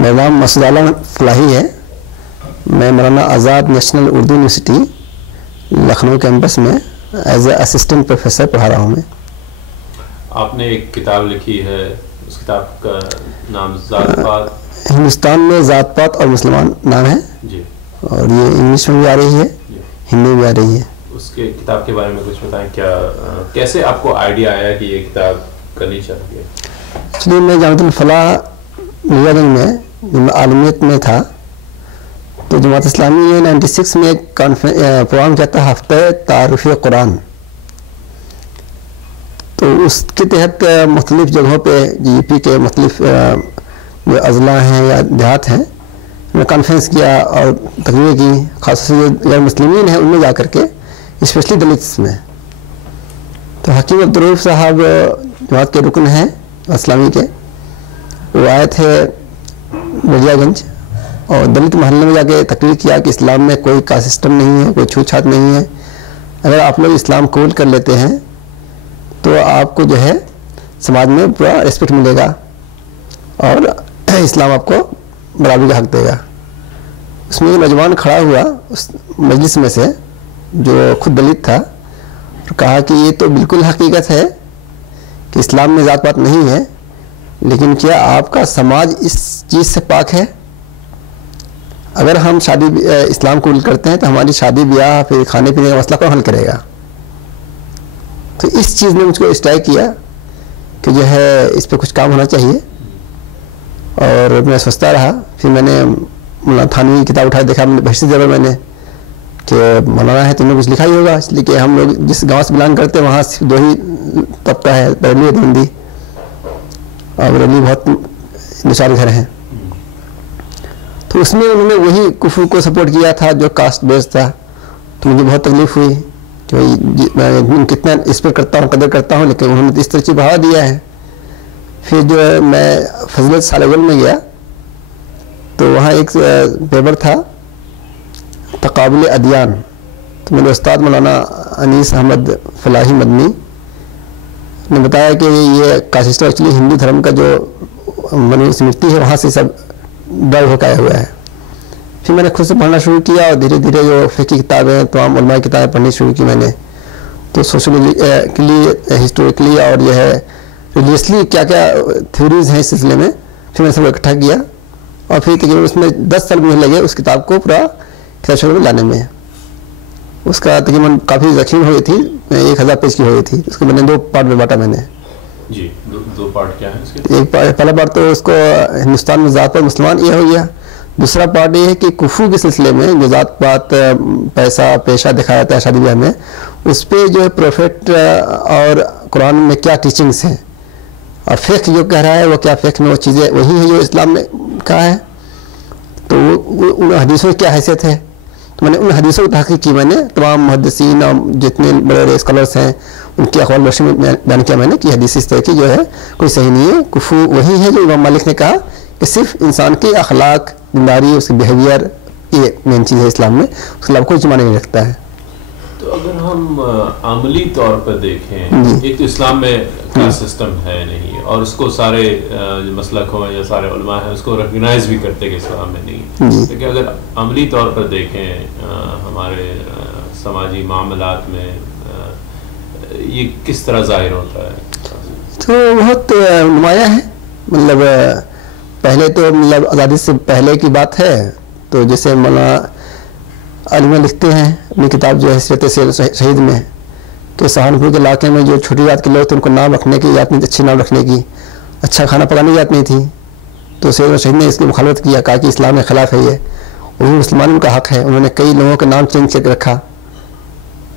मेरा नाम मसूद आलम फलाही है। मैं Maulana Azad national Urdu university Lucknow campus में एज ए असिस्टेंट प्रोफेसर पढ़ा रहा हूँ मैं। आपने एक किताब लिखी है, उस किताब का नाम ज़ात पात, हिंदुस्तान में ज़ात पात और मुसलमान नाम है जी, और ये इंग्लिश में भी आ रही है, हिंदी में भी आ रही है। उसके किताब के बारे में कुछ बताएं, क्या कैसे आपको आइडिया आया कि ये किताब करनी चाहिए? एक्चुअली मैं जामतुल फलाह मिर्ज़ागंज में जब मैं आलमियत में था तो जमात इस्लामी ने 96 में एक प्रोग्राम किया था, हफ्ते तारुफ़ कुरान। तो उसके तहत मुख्तलिफ जगहों पे यूपी के मुख्तलिफ जो अज़ला हैं या देहात हैं मैं कॉन्फ्रेंस किया और तकरीर की, ख़ासतौर से जो मुस्लिमीन हैं उनमें जा कर के, स्पेशली दलित्स में। तो हकीम अब्दुर्रऊफ़ साहब जमात के रुकन हैं इस्लामी के, वो आए थे मिर्ज़ागंज और दलित मोहल्ले में जाके तकरीर किया कि इस्लाम में कोई कास्ट सिस्टम नहीं है, कोई छूत-छात नहीं है। अगर आप लोग इस्लाम कबूल कर लेते हैं तो आपको जो है समाज में पूरा रिस्पेक्ट मिलेगा और इस्लाम आपको बराबरी का हक देगा। उसमें नौजवान खड़ा हुआ उस मजलिस में से जो खुद दलित था और कहा कि ये तो बिल्कुल हकीकत है कि इस्लाम में ज़ात पात नहीं है, लेकिन क्या आपका समाज इस चीज़ से पाक है? अगर हम शादी इस्लाम कबूल करते हैं तो हमारी शादी ब्याह फिर खाने पीने का मसला कौन हल करेगा? तो इस चीज़ ने मुझको स्ट्राइक किया कि जो है इस पर कुछ काम होना चाहिए। और मैं सोचता रहा, फिर मैंने मौलाना थानवी की किताब उठा देखा, बहसी जबर मैंने कि मौलाना है तुमने कुछ लिखा ही होगा, इसलिए कि हम लोग जिस गांव से बिलोंग करते हैं वहाँ सिर्फ दो ही तबका है, बरेली और हिंदी, और बरेली बहुत निचार घर हैं। तो उसमें उन्होंने वही कुफर को सपोर्ट किया था जो कास्ट बेस्ड था। तो मुझे बहुत तकलीफ हुई कि भाई मैं कितना रिस्पेक्ट करता हूँ, कदर करता हूँ, लेकिन उन्होंने तो इस तरह से बढ़ावा दिया है। फिर जो है मैं फजलत सालेगुल में गया तो वहाँ एक पेपर था तकाबुल अदियान। तो मेरे उस्ताद मौलाना अनीस अहमद फलाही मदनी ने बताया कि ये कास्ट सिस्टम एक्चुअली हिंदू धर्म का जो मनुस्मृति है वहाँ से सब ड्राइव होकर आया हुआ है। फिर मैंने खुद से पढ़ना शुरू किया और धीरे धीरे जो फ़िक़्ह की किताबें, तमाम उलमा की किताबें पढ़नी शुरू की मैंने। तो सोशलिकली, हिस्टोरिकली और यह है रिलीजियसली क्या क्या थ्योरीज़ हैं इस सिलसिले में, फिर मैंने सब इकट्ठा किया और फिर तकरीबन उसमें 10 साल मुझे लगे उस किताब को पूरा किताब शक्ल में लाने में। उसका तकरीबन काफ़ी ज़ख़ीम हो गई थी, 1000 पेज की हो गई थी। उसको मैंने 2 पार्ट में बांटा मैंने जी। दो पार्ट क्या है इसके? एक पहला पार्ट तो उसको हिंदुस्तान में ज़ात पात मुसलमान ये हो गया। दूसरा पार्ट ये है कि कुफू के सिलसिले में जो ज़ात पात पैसा पेशा दिखाया जाता है शादी ब्याह में, उस पर जो है प्रोफेट और कुरान में क्या टीचिंग्स हैं और फ़िक़्ह जो कह रहा है वो क्या फ़िक़्ह में वो चीज़ें वही है जो इस्लाम में कहा है। तो उन हदीसों की क्या हैसियत है, तो मैंने उन हदीसों की तहक़ीक़ की। मैंने तमाम मुहद्दिसीन और जितने बड़े बड़े स्कॉलर्स हैं उनके अक़वाल रोशनी में बयान किया मैंने कि हदीस इस तरह की जो है कोई सही नहीं है। कुफू वही है जो इमाम मालिक ने कहा कि सिर्फ इंसान के अखलाक, ज़िम्मेदारी, उसकी बिहेवियर, ये मेन चीज़ है इस्लाम में, उसके अलावा कोई मायने नहीं रखता है। तो अगर हम अमली तौर पर देखें, एक तो इस्लाम में कास्ट सिस्टम है नहीं और उसको सारे जो मसलक हो या सारे उलमा हैं उसको रिकग्नाइज भी करते कि इस्लाम में नहीं है, लेकिन अगर अमली तौर पर देखें हमारे समाजी मामलात में ये किस तरह ज़ाहिर होता है? तो बहुत नुमाया है। मतलब पहले तो मतलब आज़ादी से पहले की बात है, तो जैसे मौलाना अली लिखते हैं अपनी किताब जो है हैसियत शहीद में कि सहारनपुर के इलाके में जो छोटी जात के लोग थे उनको नाम रखने की जात नहीं, अच्छी नाम रखने की, अच्छा खाना पकाने की जात नहीं थी। तो सैयद शहीद ने इसकी मुखालफत किया, कहा कि इस्लाम के ख़िलाफ़ है ये, वही मुसलमानों का हक़ है। उन्होंने कई लोगों के नाम चेंज करके रखा।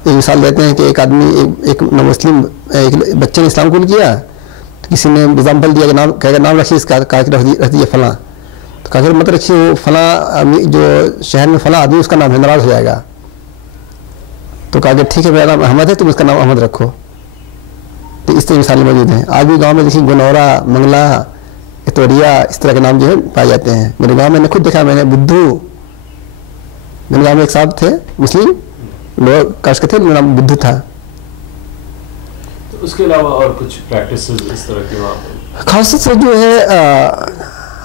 एक मिसाल देते हैं कि एक आदमी एक मुस्लिम एक बच्चे ने इस्लाम कबूल किया तो किसी ने एग्जाम्पल दिया कि नाम कहेगा नाम रखिए इसका, कहा कि रख दीजिए फ़लाँ। तो कहा मत रखिए वो फ़लाँ जो शहर में फ़लाँ आदमी उसका नाम है, नाराज़ हो जाएगा। तो कहा कि ठीक है मेरा नाम अहमद है, तुम उसका नाम अहमद रखो। तो इस तरह मिसालें मौजूद हैं। आज भी गाँव में देखिए गुनौरा, मंगला, इतोरिया इस तरह के नाम जो है पाए जाते हैं। मेरे गाँव में मैंने खुद देखा, मैंने बुद्धू, मेरे गाँव में एक साहब थे मुस्लिम लोग काश के थे, मेरा नाम बुद्धू था। तो उसके अलावा और कुछ प्रैक्टिसेस इस तरह की वहाँ खास से जो है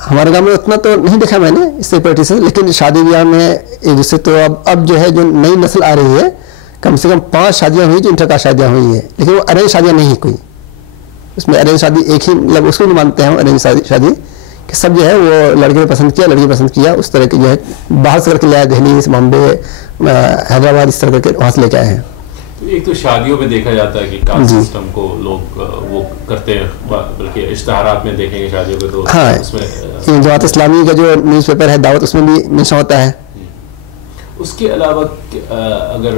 हमारे गांव में उतना तो नहीं देखा मैंने इससे प्रैक्टिस, लेकिन शादी ब्याह में एक दूसरे तो अब जो है जो नई नस्ल आ रही है, कम से कम 5 शादियाँ हुई जो इंटरकास्ट शादियाँ हुई है, लेकिन वो अरेंज शादियाँ नहीं है कोई। उसमें अरेंज शादी एक ही, मतलब उसको नहीं मानते हैं अरेंज शादी कि सब जो है वो लड़के ने पसंद किया, लड़की पसंद किया, उस तरह की जो है बाहर से करके ले आए, दिल्ली, बॉम्बे, हैदराबाद, इस तरह के वहाँ से लेके आए हैं। तो एक तो शादियों में देखा जाता है कि कास्ट सिस्टम को लोग वो करते हैं, बल्कि इश्तहारात में देखेंगे शादियों के तो हाँ, उसमें जमात इस्लामी का जो न्यूज़पेपर है दावत, उसमें भी मेंशन होता है। उसके अलावा अगर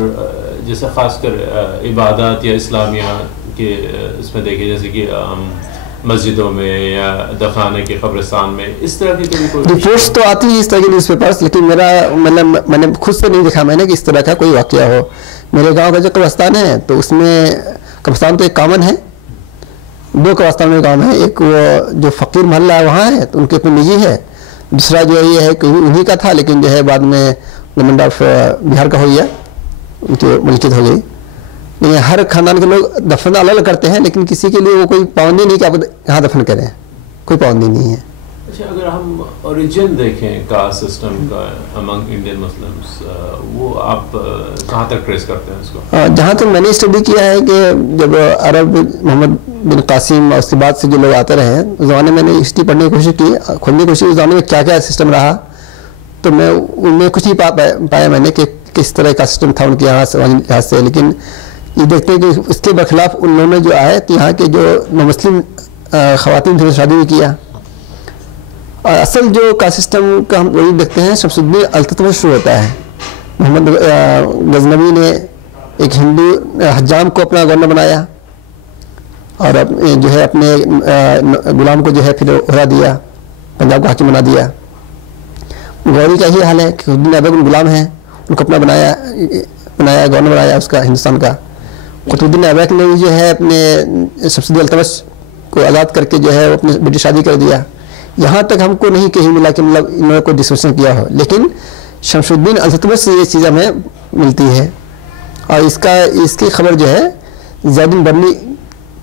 जैसे खासकर इबादत या इस्लामिया के इसमें देखें, जैसे कि मस्जिदों में या दफनाने के कब्रिस्तान में, इस तरह की रिपोर्ट्स तो आती है इस तरह के न्यूज़पेपर्स, लेकिन मैंने खुद से नहीं देखा मैंने कि इस तरह का कोई वाक़या हो। मेरे गांव का जो कब्रिस्तान है तो उसमें कब्रिस्तान तो एक कॉमन है, 2 कब्रिस्तान में गाँव है, एक वो जो फ़कीर मोहल्ला है वहाँ है तो उनके अपने निजी है, दूसरा जो ये है कि उन्हीं का था, लेकिन जो है बाद में गवर्नमेंट ऑफ बिहार का हो गया, उनकी मिल्कियत हो गई। लेकिन हर खानदान के लोग दफन अलग अलग करते हैं, लेकिन किसी के लिए वो कोई पाबंदी नहीं कि आप यहाँ दफन करें, कोई पाबंदी नहीं है। अच्छा, अगर हम ओरिजिन देखें कास्ट सिस्टम का अमंग इंडियन मुस्लिम्स, वो आप कहाँ तक ट्रेस करते हैं उसको? जहाँ तक मैंने स्टडी किया है कि जब अरब मोहम्मद बिन कासिम और उसके बाद से जो लोग आते रहे हैं, उस ज़माने में मैंने हिस्ट्री पढ़ने की कोशिश की, खोलने की कोशिश, उस ज़माने में क्या क्या सिस्टम रहा, तो मैं उनमें कुछ नहीं पाया मैंने कि किस तरह का सिस्टम था उनके यहाँ से। लेकिन ये देखते हैं कि उसके बरखिलाफ उन लोगों ने जो आए तो यहाँ के जो मुस्लिम ख़वातीन थे शादी भी किया। और असल जो का सिस्टम का हम वही देखते हैं, शमसुद्दीन अल-ततमश शुरू होता है। मोहम्मद गजनवी ने एक हिंदू हज्जाम को अपना गवर्नर बनाया और जो है अपने गुलाम को जो है फिर उहरा दिया, पंजाब का हाकिम बना दिया। गौरी का ही हाल है कि खुद ऐबक गुलाम हैं, उनको अपना बनाया गवर्नर बनाया उसका, हिंदुस्तान का। कुतुबुद्दीन ऐबक ने जो है अपने शमसुद्दीन अल-ततमश को आज़ाद करके जो है वो अपने बेटी शादी कर दिया। यहाँ तक हमको नहीं कहीं मिला कि मतलब इन्होंने कोई डिस्कशन किया हो, लेकिन शमसुद्दीन अल-ततमश से ये चीज़ हमें मिलती है। और इसकी खबर जो है ज़ैनुद्दीन बरनी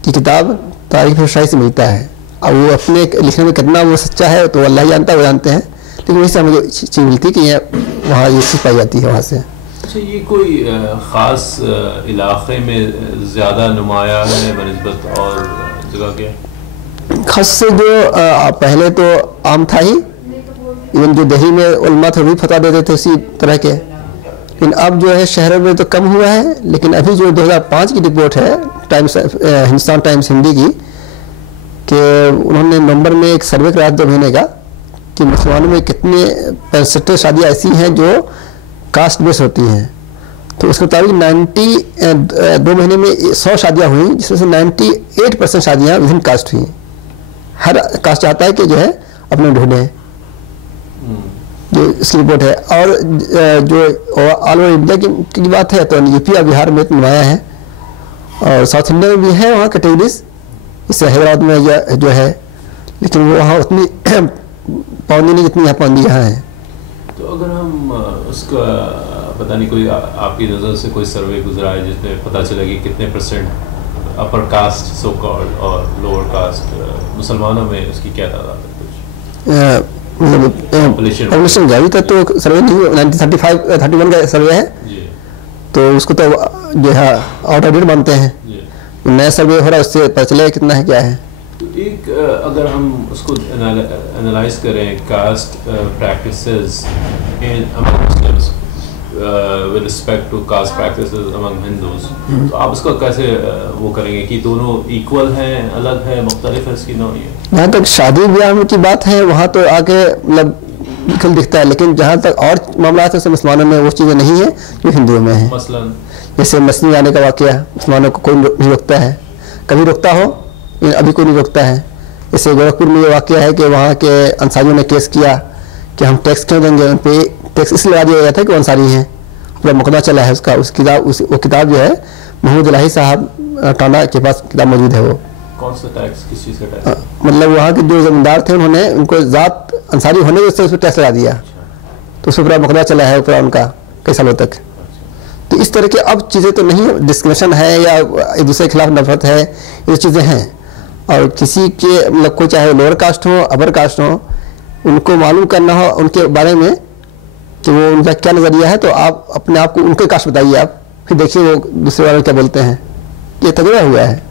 की किताब तारीख़ शाही से मिलता है। और वो अपने लिखने में कितना वो सच्चा है तो अल्लाह ही जानता है, वो जानते हैं, लेकिन वहीं से हमें चीज़ मिलती है कि वहाँ ये चीज़ पाई जाती है वहाँ से। अच्छा, ये कोई ख़ास इलाक़े में ज़्यादा नुमाया है बनिस्बत और जगह के? ख़ास से जो पहले तो आम था ही, इवन जो दिल्ली में उलमा थे वो भी फतवा देते थे उसी तरह के, लेकिन अब जो है शहरों में तो कम हुआ है। लेकिन अभी जो 2005 की रिपोर्ट है टाइम्स, हिंदुस्तान टाइम्स हिंदी की, कि उन्होंने नवंबर में एक सर्वे कराया 2 महीने का कि मुसलमानों में कितने % शादियाँ ऐसी हैं जो कास्ट बेस होती हैं। तो उसके मुताबिक 2 महीने में 100 शादियाँ हुई, जिसमें से 98% शादियाँ विभिन्न कास्ट हुई। हर कास्ट चाहता है कि जो है अपने ढूंढें, जो इसकी रिपोर्ट है। और जो ऑल ओवर इंडिया की बात है तो यूपी और बिहार में नुमाया है, और साउथ इंडिया में भी है वहाँ कैटेगरीज, इससे हैदराबाद में जो है, लेकिन वो वहाँ उतनी पाबंदी नहीं जितनी यहाँ पाबंदी यहाँ है। तो अगर हम उसका पता नहीं कोई आपकी नज़र से कोई सर्वे गुजरा है जिसमें पता चला कि कितने % अपर कास्ट सो कॉल्ड और लोअर कास्ट मुसलमानों में उसकी क्या तादाद है? पॉपुलेशन जारी का तो सर्वे नहीं, 1931 का सर्वे है, तो उसको तो जो है आउट ऑफ डेट मानते हैं। नया सर्वे हो रहा है, उससे पता चलेगा कितना है क्या है। तो एक अगर हम उसको एनालाइज करें caste practices in among Muslims with respect to caste practices among Hindus, तो आप उसको कैसे वो करेंगे कि दोनों इक्वल हैं, अलग है, मुख्तलिफ है, इसकी नौइयत? जहाँ तक शादी ब्याह की बात है वहाँ तो आगे मतलब बिल्कुल दिखता है, लेकिन जहाँ तक और मामला है तो मुसलमानों में वो चीज़ें नहीं है जो हिंदुओं में है। मसलन जैसे मस्जिद आने का वाक़या मुसलमानों को कोई नहीं रोकता है, कभी रोकता हो अभी कोई नहीं रोकता है। जैसे गोरखपुर में ये वाक़या है कि वहाँ के अंसारियों ने केस किया कि हम टैक्स क्यों देंगे, उन पर टैक्स इसलिए लगा दिया गया था कि वो अंसारी हैं, अपना मुकदमा चला है उसका। वो किताब जो है महमूद इलाही साहब टांडा के पास किताब मौजूद है। वो कौन सा टैक्स, किस चीज़ का टैक्स? मतलब वहाँ के जो ज़मींदार थे उन्होंने उनको ज़ात अंसारी होने के उस पर टैक्स लगा दिया, तो उस पर पूरा मुकदमा चला है पूरा उनका कई सालों तक। तो इस तरह के अब चीज़ें तो नहीं, डिस्क्रिमिनेशन है या एक दूसरे के खिलाफ नफरत है, ये चीज़ें हैं। और किसी के मतलब कोई चाहे लोअर कास्ट हो अपर कास्ट हो, उनको मालूम करना हो उनके बारे में कि वो उनका क्या नज़रिया है, तो आप अपने आप को उनके कास्ट बताइए आप, फिर देखिए वो दूसरे वाले क्या बोलते हैं। ये तजुर्बा हुआ है।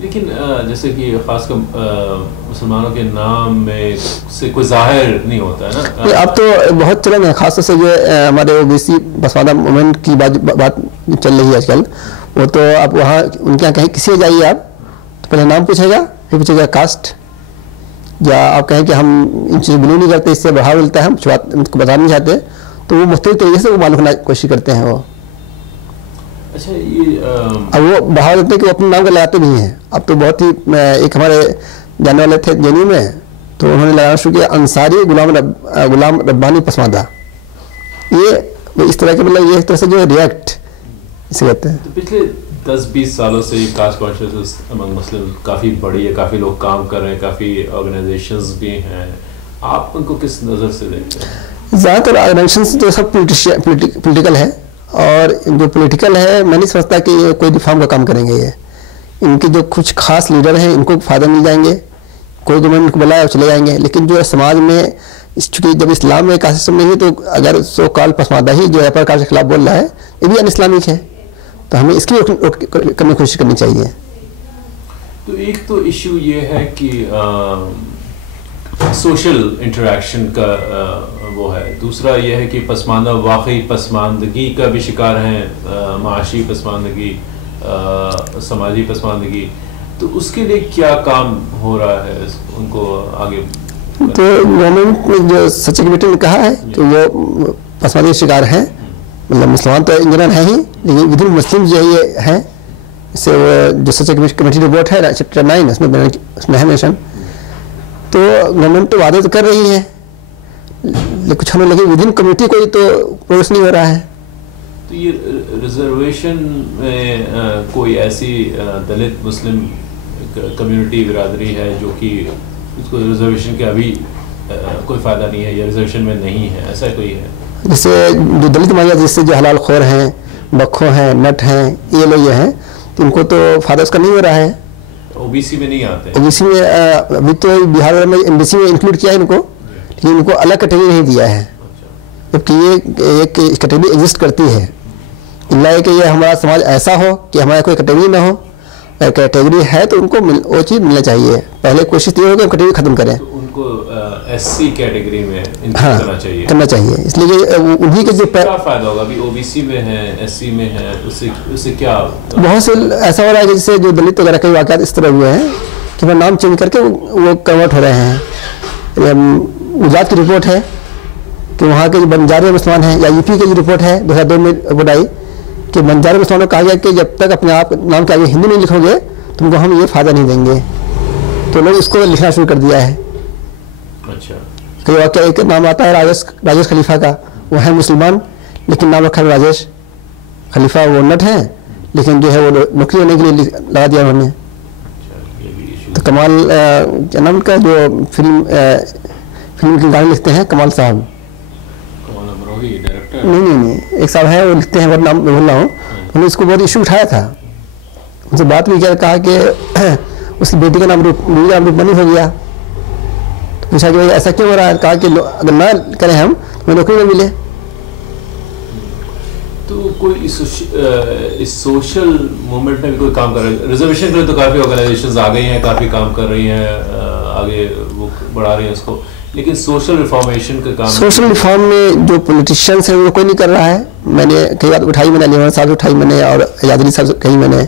लेकिन जैसे कि खासकर मुसलमानों के नाम में से कोई जाहिर नहीं होता है ना। अब तो बहुत चलन है, खासतौर से जो हमारे ओबीसी पसमानदा मूवमेंट की बात चल रही है आजकल, वो तो आप वहाँ उनके यहाँ कहीं किसी जाइए आप तो पहले नाम पूछेगा, फिर पूछेगा कास्ट, या आप कहें कि हम इन चीज़ बिलीव नहीं करते, इससे बढ़ावा मिलता है, हम उनको बताना नहीं चाहते, तो वो मुख्तलिफ तरीके से वो मालूम करने की कोशिश करते हैं वो। अच्छा, ये अब वो बढ़ावा देते हैं कि वो अपने नाम का लगाते भी हैं। अब तो बहुत ही एक हमारे जानने वाले थे जेएनयू में, तो उन्होंने लगाना शुरू किया अंसारी गुलाम रब्बानी पसमानदा। ये इस तरह के मतलब ये एक तरह से जो रिएक्ट इसे कहते हैं। तो पिछले 10-20 सालों से कास्ट कॉन्शियसनेस अमंग मुस्लिम काफ़ी बड़ी है, काफ़ी लोग काम कर रहे हैं, काफ़ी ऑर्गेनाइजेशंस भी हैं, आप उनको किस नज़र से देखते हैं? ज़्यादातर ऑर्गेनाइजेशंस जो सब पोलिटिकल है, और जो पॉलिटिकल है मैं नहीं समझता कि ये कोई रिफॉर्म का काम करेंगे। ये इनके जो कुछ खास लीडर हैं इनको फ़ायदा मिल जाएंगे, कोई गवर्नमेंट इनको बुलाए और चले जाएंगे, लेकिन जो समाज में चूँकि जब इस्लाम में कास्ट सिस्टम नहीं है, तो अगर सो कॉल पसमानदा ही जो अपर कास्ट के खिलाफ बोल रहा है, ये भी अनइस्लामिक है, तो हमें इसकी करने की कोशिश करनी चाहिए। तो एक तो इशू ये है कि सोशल इंटरेक्शन का वो है, दूसरा ये है कि पसमानदा वाकई पसमानदगी का भी शिकार हैं, माशी पसमानदगी, समाजी पसमानदगी, तो उसके लिए क्या काम हो रहा है उनको आगे? तो गवर्नमेंट ने जो सच्चे कमेटी ने कहा है कि वो पसमानदगी शिकार हैं, मतलब मुसलमान तो इंजन है ही, लेकिन विद इन मुस्लिम जो ये हैं, इससे वो जो सच्चे कमेटी रिपोर्ट है चैप्टर 9 उसमें है मेंशन। तो गवर्नमेंट तो वादे तो कर रही है, लेकिन कुछ हमें लगे विद इन कम्युनिटी कोई तो प्रोग्रेस नहीं हो रहा है। तो ये रिजर्वेशन में कोई ऐसी दलित मुस्लिम कम्युनिटी बिरादरी है जो कि उसको रिजर्वेशन के अभी कोई फ़ायदा नहीं है, या रिजर्वेशन में नहीं है, ऐसा कोई है? जैसे जो दलित माया, जैसे जो हलाल खोर हैं, बख्खो हैं, नट हैं, ये लोग ये हैं, तो इनको तो फ़ायदा उसका नहीं हो रहा है। ओबीसी में नहीं आते? ओबीसी में अभी तो बिहार में एमबीसी में इंक्लूड किया है इनको, लेकिन इनको अलग कैटेगरी नहीं दिया है, जबकि ये एक कैटेगरी एग्जिस्ट करती है। इल्ला कि ये हमारा समाज ऐसा हो कि हमारा कोई कैटेगरी ना हो, कैटेगरी है तो उनको वो चीज़ मिलना चाहिए। पहले कोशिश ये हो कि कैटेगरी खत्म करें, तो उनको एससी कैटेगरी में हाँ करना चाहिए। इसलिए उन्हीं के जो क्या फ़ायदा होगा? अभी ओबीसी में है, एससी में है, उससे क्या? बहुत से ऐसा हो रहा है कि जैसे जो दलित वगैरह के वाक़यात इस तरह हुए हैं कि वह नाम चेंज करके वो कन्वर्ट हो रहे हैं। गुजरात की रिपोर्ट है कि वहाँ के जो बंजारे मुसलमान हैं, या यूपी की जो रिपोर्ट है 2002 में रिपोर्ट आई कि बंजारे मुसलमानों को कहा गया कि जब तक अपने आप नाम के आगे हिंदी नहीं लिखोगे तुमको हम ये फ़ायदा नहीं देंगे, तो लोग इसको लिखना शुरू कर दिया है। अच्छा, कई वाक़या एक नाम आता है राजेश खलीफा का, वो है मुसलमान लेकिन नाम रखा है राजेश खलीफा, वो नट हैं लेकिन जो है वो नौकरी होने के लिए लगा दिया उन्होंने। तो कमाल क्या नाम का जो फिल्म के गाने लिखते हैं, कमाल साहब, नहीं एक साहब है वो लिखते हैं, वह नाम बोल रहा हूँ, उन्होंने इसको बहुत इशू उठाया था, उनसे बात भी किया, कहा कि उसकी बेटी का नाम रूपमनी हो गया, तो पूछा कि भाई ऐसा क्यों हो रहा है? कहा कि अगर ना करें हम तो नौकरी न मिले। तो कोई इस सोशल मूवमेंट में भी कोई काम कर रहा है? रिजर्वेशन के लिए तो काफ़ी ऑर्गेनाइजेशंस आ गई हैं, काफ़ी काम कर रही हैं, आगे वो बढ़ा रही हैं उसको, लेकिन सोशल रिफॉर्मेशन का काम, सोशल रिफॉर्म में जो पॉलिटिशियंस हैं वो कोई नहीं कर रहा है। मैंने कई बात उठाई, मैंने अली साहब उठाई, मैंने और एजाज अली साहब कही मैंने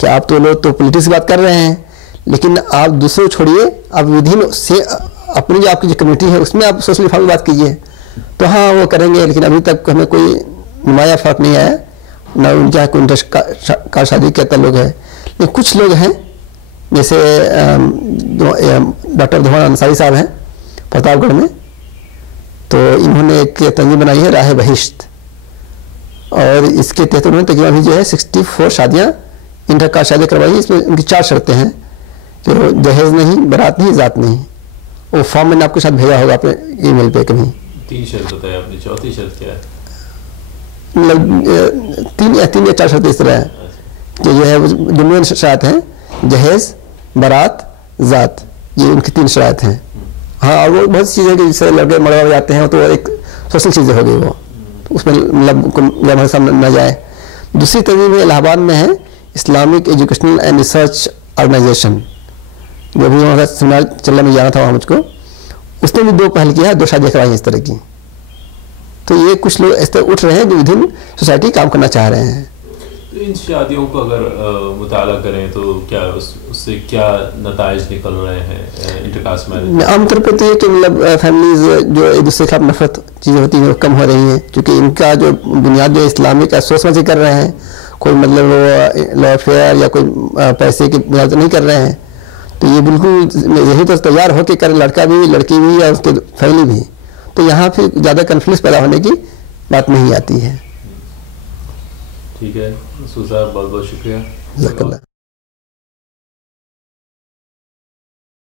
कि आप तो लोग तो पॉलिटिक्स की बात कर रहे हैं, लेकिन आप दूसरों छोड़िए, आप विधिन से अपनी जो आपकी जो कम्युनिटी है उसमें आप सोशल रिफॉर्म की बात कीजिए, तो हाँ वो करेंगे। लेकिन अभी तक हमें कोई नुमाया फ़र्क नहीं आया, न उनके यहाँ कोई का शादी के ताल्लुक है। लेकिन कुछ लोग हैं जैसे डॉक्टर धोवन अंसारी साहब हैं प्रतापगढ़ में, तो इन्होंने एक तंजीम बनाई है राह बहिश्त, और इसके तहत उन्होंने तकरीबन भी जो है 64 शादियाँ इंटरकास्ट शादी करवाई। इसमें उनकी 4 शर्तें हैं कि दहेज नहीं, बारात नहीं, ज़ात नहीं। वो फॉर्म मैंने आपके साथ भेजा होगा अपने ईमेल पे कभी। 3 शर्त बताया आपने, चौथी शर्त क्या है? मतलब 3 या 4 शर्तें इस तरह है कि जो है जो मेन शरात हैं, जहेज, बारात, ज़ात, ये उनकी 3 शरात हैं। हाँ, और वो बहुत सी चीज़ें कि जिससे लड़के मरवा जाते हैं, तो वो एक सोशल चीज़ें हो गई वो, तो उसमें मतलब हमारे सामने न जाए। दूसरी तंजीम इलाहाबाद में है Islamic educational and research organisation, जो भी वहाँ का सेमिनार चलने में जाना था वहाँ मुझको, उसने भी 2 पहल किया है, 2 शादियाँ करवाई इस तरह की। तो ये कुछ लोग इस तरह उठ रहे हैं जो विद इन सोसाइटी काम करना चाह रहे हैं। तो इन शादियों को अगर मुताला करें तो क्या उससे क्या नताइज निकल रहे हैं इंटरकास्ट मैरिज? आमतौर पर तो ये कि मतलब फैमिलीज जो एक दूसरे के खिलाफ नफरत चीज़ें होती हैं वो कम हो रही हैं, क्योंकि इनका जो बुनियाद जो इस्लामिक सोच समझ कर रहे हैं, कोई मतलब वो लॉफेयर या कोई पैसे की बुनियाद नहीं कर रहे हैं। तो ये बिल्कुल यही तो तैयार होकर करे, लड़का भी लड़की भी या उसके फैमिली भी, तो यहाँ फिर ज़्यादा कन्फ्लिक्ट पैदा होने की बात नहीं आती है। ठीक है, सूद साहब बहुत बहुत शुक्रिया।